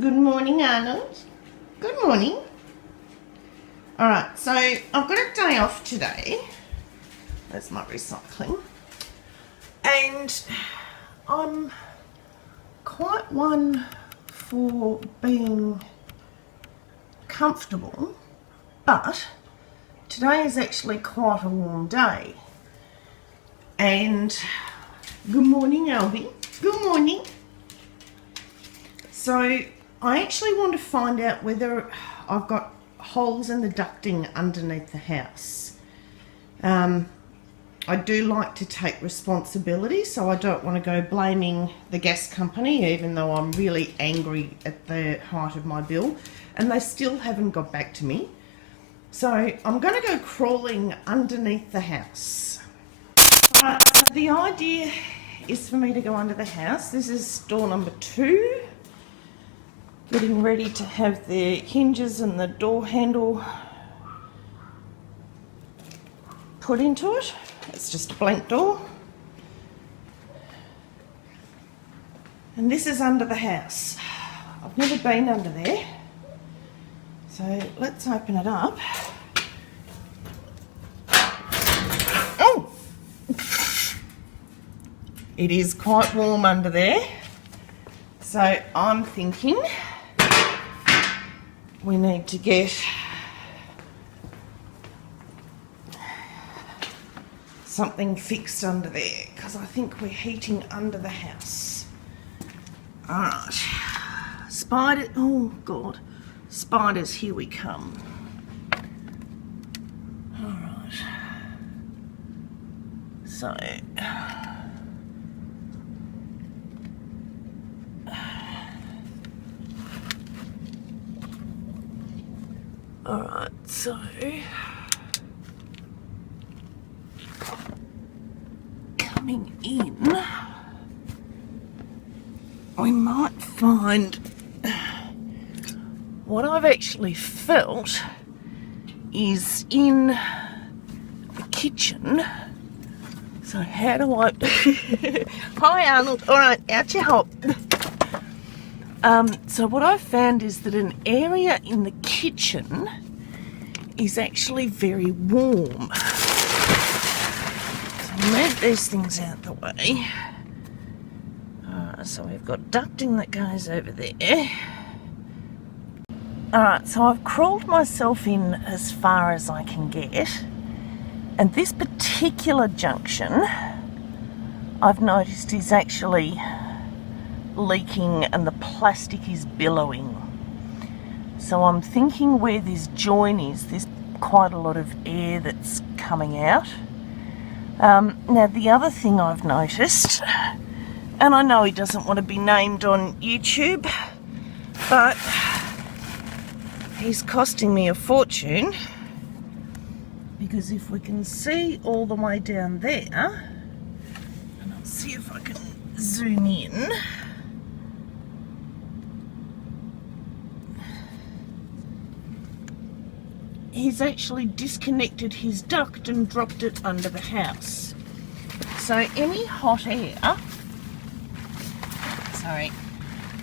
Good morning, Arnold. Good morning. Alright, so I've got a day off today. There's my recycling. And I'm quite one for being comfortable, but today is actually quite a warm day. And good morning, Albie. Good morning. So I actually want to find out whether I've got holes in the ducting underneath the house. I do like to take responsibility, so I don't want to go blaming the gas company, even though I'm really angry at the height of my bill, and they still haven't got back to me. So I'm going to go crawling underneath the house. Right, so the idea is for me to go under the house. This is door number 2. Getting ready to have the hinges and the door handle put into it. It's just a blank door. And this is under the house. I've never been under there. So let's open it up. Oh! It is quite warm under there. So I'm thinking we need to get something fixed under there, because I think we're heating under the house. Alright. Spider, oh God. Spiders, here we come. Alright. So alright, so coming in, we might find what I've actually felt is in the kitchen. So how do I Hi Arnold, alright, out you hop. So what I've found is that an area in the kitchen is actually very warm. So I'll move these things out the way. So we've got ducting that goes over there. Alright, so I've crawled myself in as far as I can get. And this particular junction, I've noticed, is actually leaking and the plastic is billowing. So I'm thinking where this join is, there's quite a lot of air that's coming out. Now the other thing I've noticed, and I know he doesn't want to be named on YouTube, but he's costing me a fortune, because if we can see all the way down there, and I'll see if I can zoom in. He's actually disconnected his duct and dropped it under the house. So any hot air, sorry,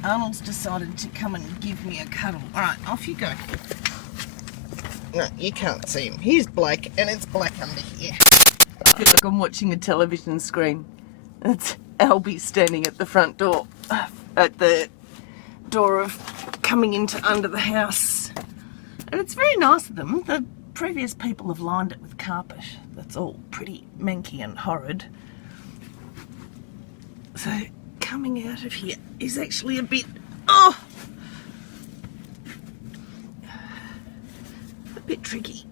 Arnold's decided to come and give me a cuddle. Alright, off you go. No, you can't see him. He's black and it's black under here. I feel like I'm watching a television screen. It's Albie standing at the front door, at the door of coming into under the house. And it's very nice of them. The previous people have lined it with carpet. That's all pretty manky and horrid. So coming out of here is actually a bit, a bit tricky.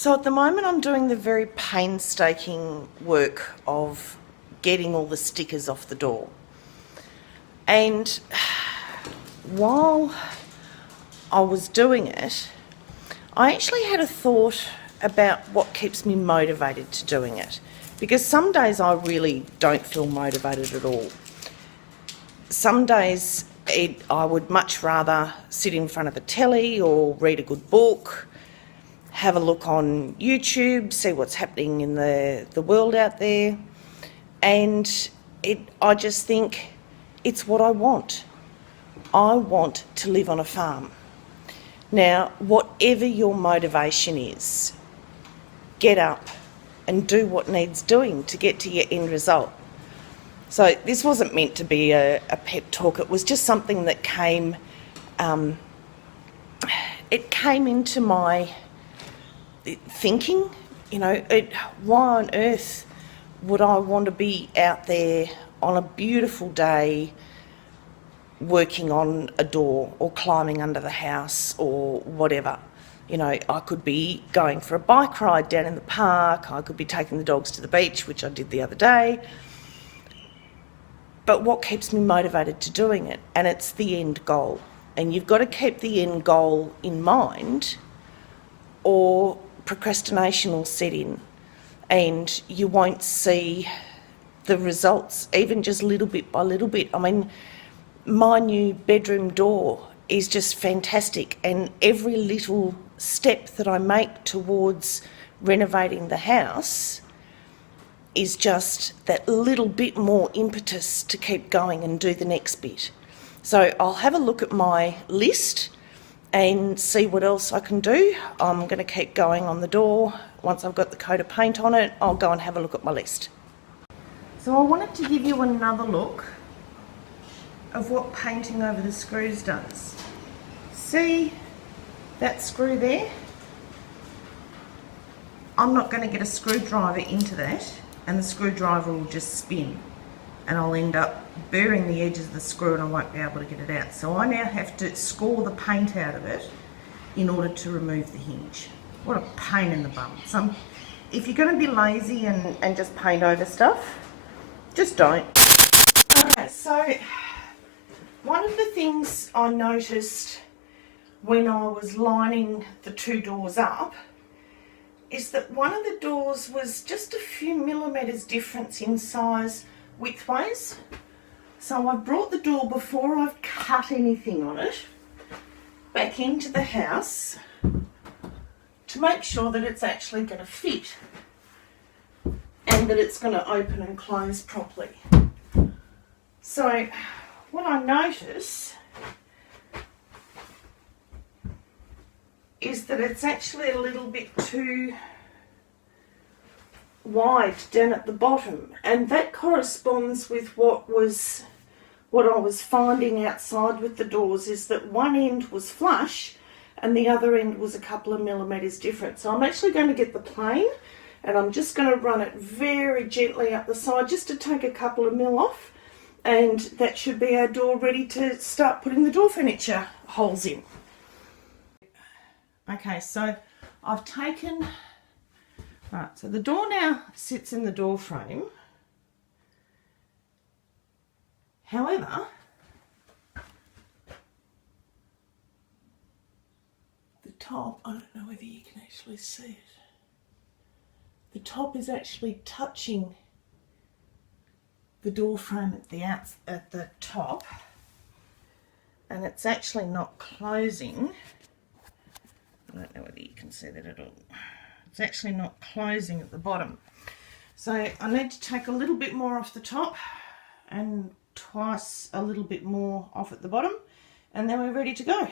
So at the moment I'm doing the very painstaking work of getting all the stickers off the door. And while I was doing it, I actually had a thought about what keeps me motivated to doing it. Because some days I really don't feel motivated at all. Some days I would much rather sit in front of the telly or read a good book, have a look on YouTube, see what's happening in the world out there. And I just think it's what I want. I want to live on a farm. Now, whatever your motivation is, get up and do what needs doing to get to your end result. So this wasn't meant to be a pep talk. It was just something that came, it came into my thinking, you know, why on earth would I want to be out there on a beautiful day working on a door or climbing under the house or whatever. You know, I could be going for a bike ride down in the park, I could be taking the dogs to the beach, which I did the other day. But what keeps me motivated to doing it? And it's the end goal. And you've got to keep the end goal in mind, or procrastination will set in and you won't see the results, even just little bit by little bit. I mean, my new bedroom door is just fantastic, and every little step that I make towards renovating the house is just that little bit more impetus to keep going and do the next bit. So I'll have a look at my list and see what else I can do. I'm going to keep going on the door. Once I've got the coat of paint on it, I'll go and have a look at my list. So I wanted to give you another look of what painting over the screws does. See that screw there? I'm not going to get a screwdriver into that, and the screwdriver will just spin and I'll end up burying the edges of the screw and I won't be able to get it out. So I now have to score the paint out of it in order to remove the hinge. What a pain in the bum. If you're going to be lazy and just paint over stuff, just don't. Okay, so one of the things I noticed when I was lining the two doors up is that one of the doors was just a few millimetres difference in size widthways. So I brought the door, before I've cut anything on it, back into the house to make sure that it's actually going to fit and that it's going to open and close properly. So what I notice is that it's actually a little bit too wide down at the bottom, and that corresponds with what I was finding outside with the doors, is that one end was flush and the other end was a couple of millimetres different. So I'm actually going to get the plane and I'm just going to run it very gently up the side just to take a couple of mil off, and that should be our door ready to start putting the door furniture holes in. Okay, so I've taken, right, so the door now sits in the door frame. However, the top, I don't know whether you can actually see it. The top is actually touching the door frame at the top, and it's actually not closing. I don't know whether you can see that at all. It's actually not closing at the bottom. So I need to take a little bit more off the top and twice a little bit more off at the bottom, and then we're ready to go.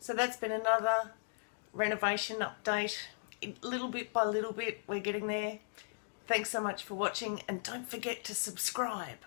So that's been another renovation update. Little bit by little bit, we're getting there. Thanks so much for watching, and don't forget to subscribe.